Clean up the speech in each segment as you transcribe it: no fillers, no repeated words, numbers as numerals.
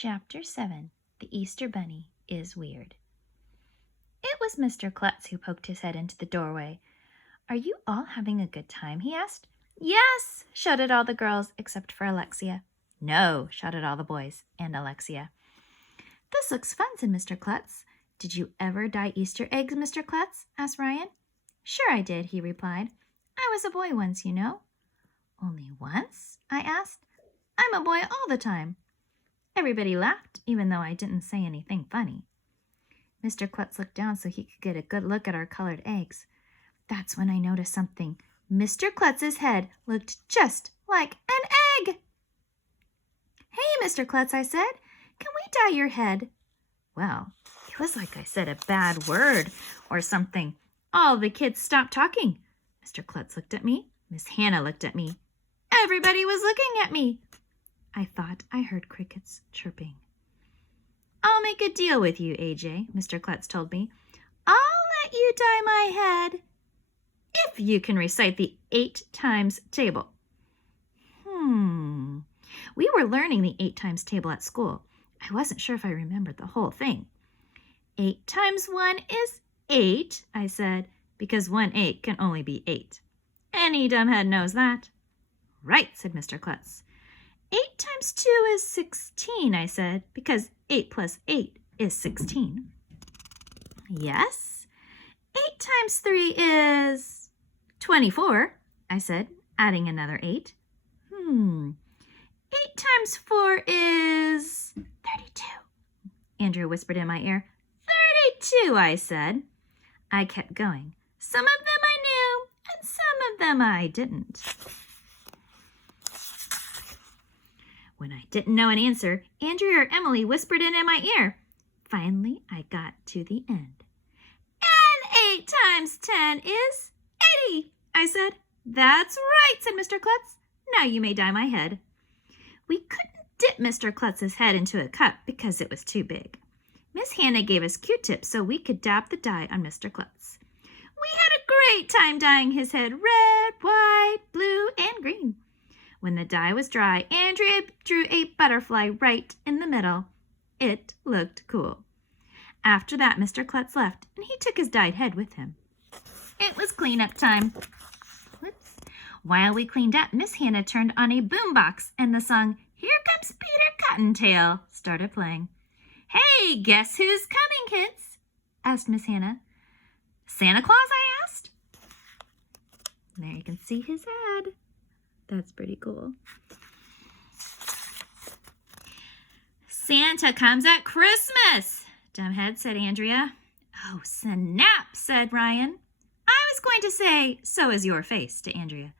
Chapter 7 The Easter Bunny is Weird. It was Mr. Klutz who poked his head into the doorway. "Are you all having a good time?" he asked. "Yes," shouted all the girls except for Alexia. "No," shouted all the boys and Alexia. "This looks fun," said Mr. Klutz. "Did you ever dye Easter eggs, Mr. Klutz?" asked Ryan. "Sure I did," he replied. "I was a boy once, you know." "Only once?" I asked. "I'm a boy all the time." Everybody laughed, even though I didn't say anything funny. Mr. Klutz looked down so he could get a good look at our colored eggs. That's when I noticed something. Mr. Klutz's head looked just like an egg. "Hey, Mr. Klutz," I said, "can we dye your head?" Well, it was like I said a bad word or something. All the kids stopped talking. Mr. Klutz looked at me. Miss Hannah looked at me. Everybody was looking at me. I thought I heard crickets chirping. "I'll make a deal with you, AJ," Mr. Klutz told me. "I'll let you dye my head if you can recite the 8 times table." We were learning the 8 times table at school. I wasn't sure if I remembered the whole thing. 8 times 1 is 8, I said, because 1 8 can only be 8. Any dumbhead knows that. "Right," said Mr. Klutz. 8 times 2 is 16, I said, because 8 plus 8 is 16. "Yes. 8 times 3 is 24, I said, adding another 8. 8 times 4 is 32, Andrea whispered in my ear. 32, I said. I kept going. Some of them I knew, and some of them I didn't. When I didn't know an answer, Andrea or Emily whispered in my ear. Finally, I got to the end. "And 8 times 10 is 80, I said. "That's right," said Mr. Klutz. "Now you may dye my head." We couldn't dip Mr. Klutz's head into a cup because it was too big. Miss Hannah gave us Q-tips so we could dab the dye on Mr. Klutz. We had a great time dyeing his head red, white, blue, and green. When the dye was dry, Andrea drew a butterfly right in the middle. It looked cool. After that, Mr. Klutz left, and he took his dyed head with him. It was cleanup time. Whoops. While we cleaned up, Miss Hannah turned on a boombox, and the song, "Here Comes Peter Cottontail," started playing. "Hey, guess who's coming, kids?" asked Miss Hannah. "Santa Claus?" I asked. There you can see his head. That's pretty cool. "Santa comes at Christmas," dumbhead said Andrea. "Oh, snap," said Ryan. I was going to say, "So is your face," to Andrea.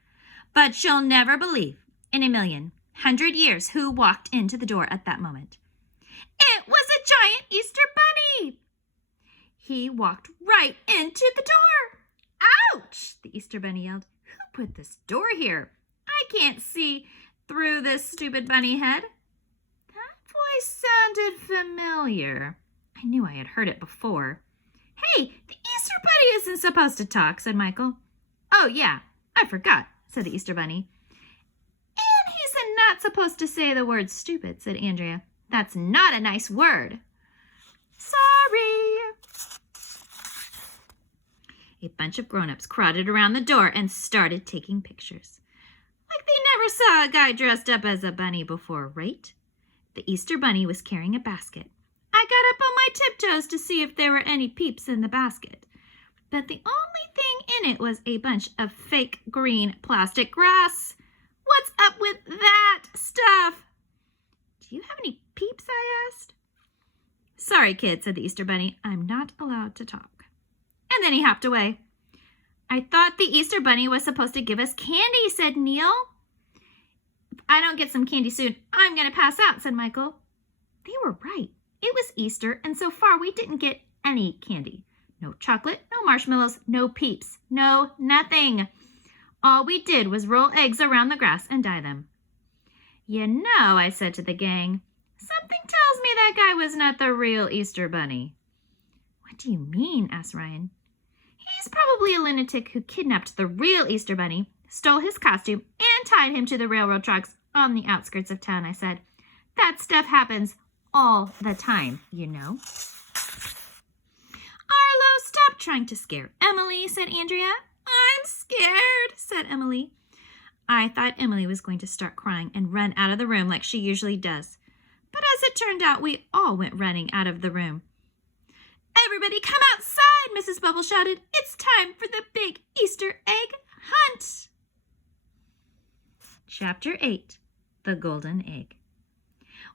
But you'll never believe, in 1,100,000 years, who walked into the door at that moment. It was a giant Easter bunny. He walked right into the door. "Ouch!" the Easter bunny yelled. "Who put this door here? I can't see through this stupid bunny head." That voice sounded familiar. I knew I had heard it before. "Hey, the Easter bunny isn't supposed to talk," said Michael. "Oh, yeah, I forgot," said the Easter bunny. "And he's not supposed to say the word stupid," said Andrea. "That's not a nice word." "Sorry." A bunch of grown-ups crowded around the door and started taking pictures. Like they never saw a guy dressed up as a bunny before, right? The Easter bunny was carrying a basket. I got up on my tiptoes to see if there were any peeps in the basket. But the only thing in it was a bunch of fake green plastic grass. What's up with that stuff? "Do you have any peeps?" I asked. "Sorry, kid," said the Easter bunny. "I'm not allowed to talk." And then he hopped away. "I thought the Easter bunny was supposed to give us candy," said Neil. "If I don't get some candy soon, I'm going to pass out," said Michael. They were right. It was Easter, and so far we didn't get any candy. No chocolate, no marshmallows, no peeps, no nothing. All we did was roll eggs around the grass and dye them. "You know," I said to the gang, "something tells me that guy was not the real Easter bunny." "What do you mean?" asked Ryan. "He's probably a lunatic who kidnapped the real Easter bunny, stole his costume, and tied him to the railroad tracks on the outskirts of town," I said. "That stuff happens all the time, you know. Arlo, stop trying to scare Emily, said Andrea. I'm scared, said Emily. I thought Emily was going to start crying and run out of the room like she usually does. But as it turned out, we all went running out of the room. Everybody come outside, Mrs. Bubble shouted. It's time for the big Easter egg hunt. Chapter 8, The Golden Egg.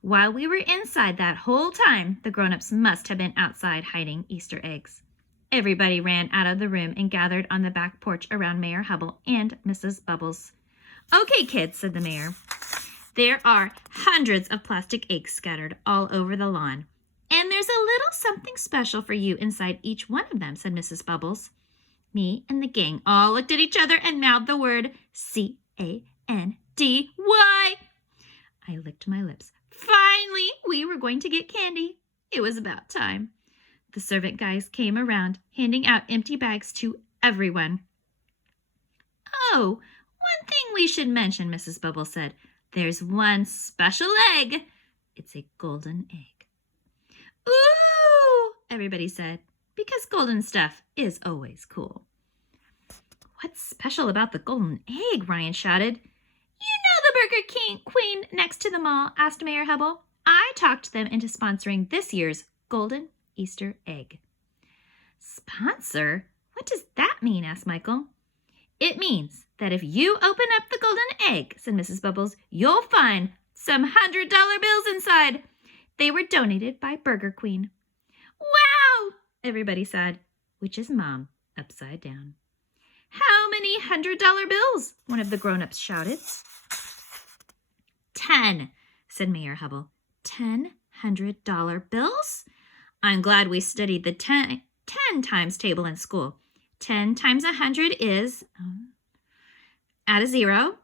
While we were inside that whole time, the grown-ups must have been outside hiding Easter eggs. Everybody ran out of the room and gathered on the back porch around Mayor Hubble and Mrs. Bubbles. Okay, kids, said the mayor. There are hundreds of plastic eggs scattered all over the lawn. And there's a little something special for you inside each one of them, said Mrs. Bubbles. Me and the gang all looked at each other and mouthed the word C-A-N-D-Y. I licked my lips. Finally, we were going to get candy. It was about time. The servant guys came around, handing out empty bags to everyone. Oh, one thing we should mention, Mrs. Bubble said. There's one special egg. It's a golden egg. Ooh, everybody said, because golden stuff is always cool. What's special about the golden egg? Ryan shouted. You know the Burger King Queen next to the mall, asked Mayor Hubble. I talked them into sponsoring this year's Golden Easter Egg. Sponsor? What does that mean? Asked Michael. It means that if you open up the golden egg, said Mrs. Bubbles, you'll find some $100 bills inside. They were donated by Burger Queen. Wow, everybody said, which is Mom upside down. How many $100 bills? One of the grown-ups shouted. 10, said Mayor Hubble. 10 $100 bills? I'm glad we studied the 10 times table in school. 10 times 100 is, add a zero.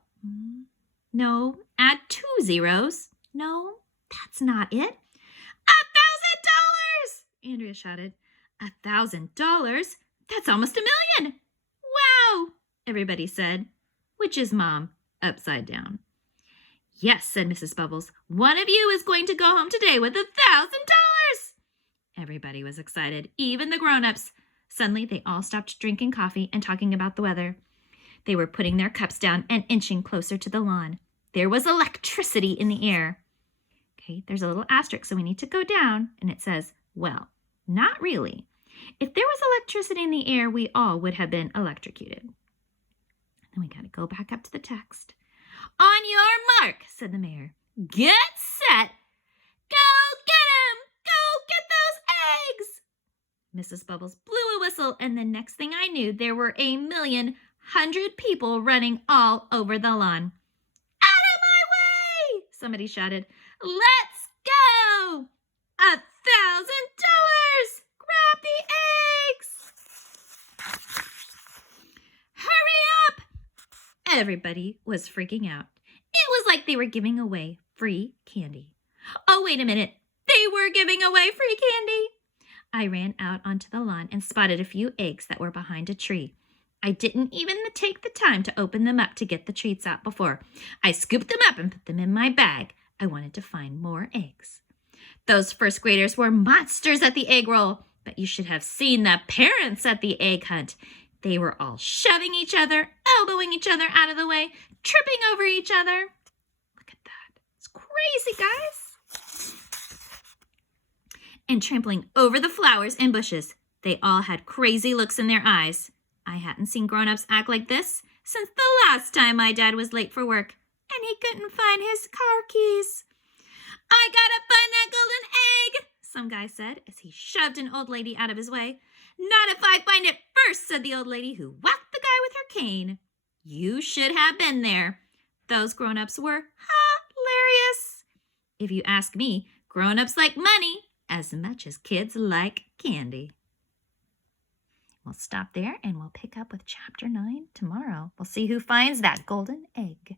No, add 2 zeros. No, that's not it. $1,000! Andrea shouted. $1,000? That's almost $1 million! Wow! Everybody said, which is Mom upside down. Yes, said Mrs. Bubbles. One of you is going to go home today with $1,000! Everybody was excited, even the grown-ups. Suddenly, they all stopped drinking coffee and talking about the weather. They were putting their cups down and inching closer to the lawn. There was electricity in the air. Okay, there's a little asterisk, so we need to go down, and it says, well, not really. If there was electricity in the air, we all would have been electrocuted. Then we got to go back up to the text. On your mark, said the mayor. Get set. Go get 'em! Go get those eggs! Mrs. Bubbles blew a whistle, and the next thing I knew, there were 1,100,000 people running all over the lawn. Out of my way! Somebody shouted. Let's go! $1,000! Grab the eggs! Hurry up! Everybody was freaking out. It was like they were giving away free candy. Oh, wait a minute. They were giving away free candy. I ran out onto the lawn and spotted a few eggs that were behind a tree. I didn't even take the time to open them up to get the treats out before. I scooped them up and put them in my bag. I wanted to find more eggs. Those first graders were monsters at the egg roll, but you should have seen the parents at the egg hunt. They were all shoving each other, elbowing each other out of the way, tripping over each other. Look at that. It's crazy, guys. And trampling over the flowers and bushes. They all had crazy looks in their eyes. I hadn't seen grown-ups act like this since the last time my dad was late for work, and he couldn't find his car keys. I gotta find that golden egg, some guy said as he shoved an old lady out of his way. Not if I find it first, said the old lady who whacked the guy with her cane. You should have been there. Those grown-ups were hilarious. If you ask me, grown-ups like money as much as kids like candy. We'll stop there and we'll pick up with Chapter 9 tomorrow. We'll see who finds that golden egg.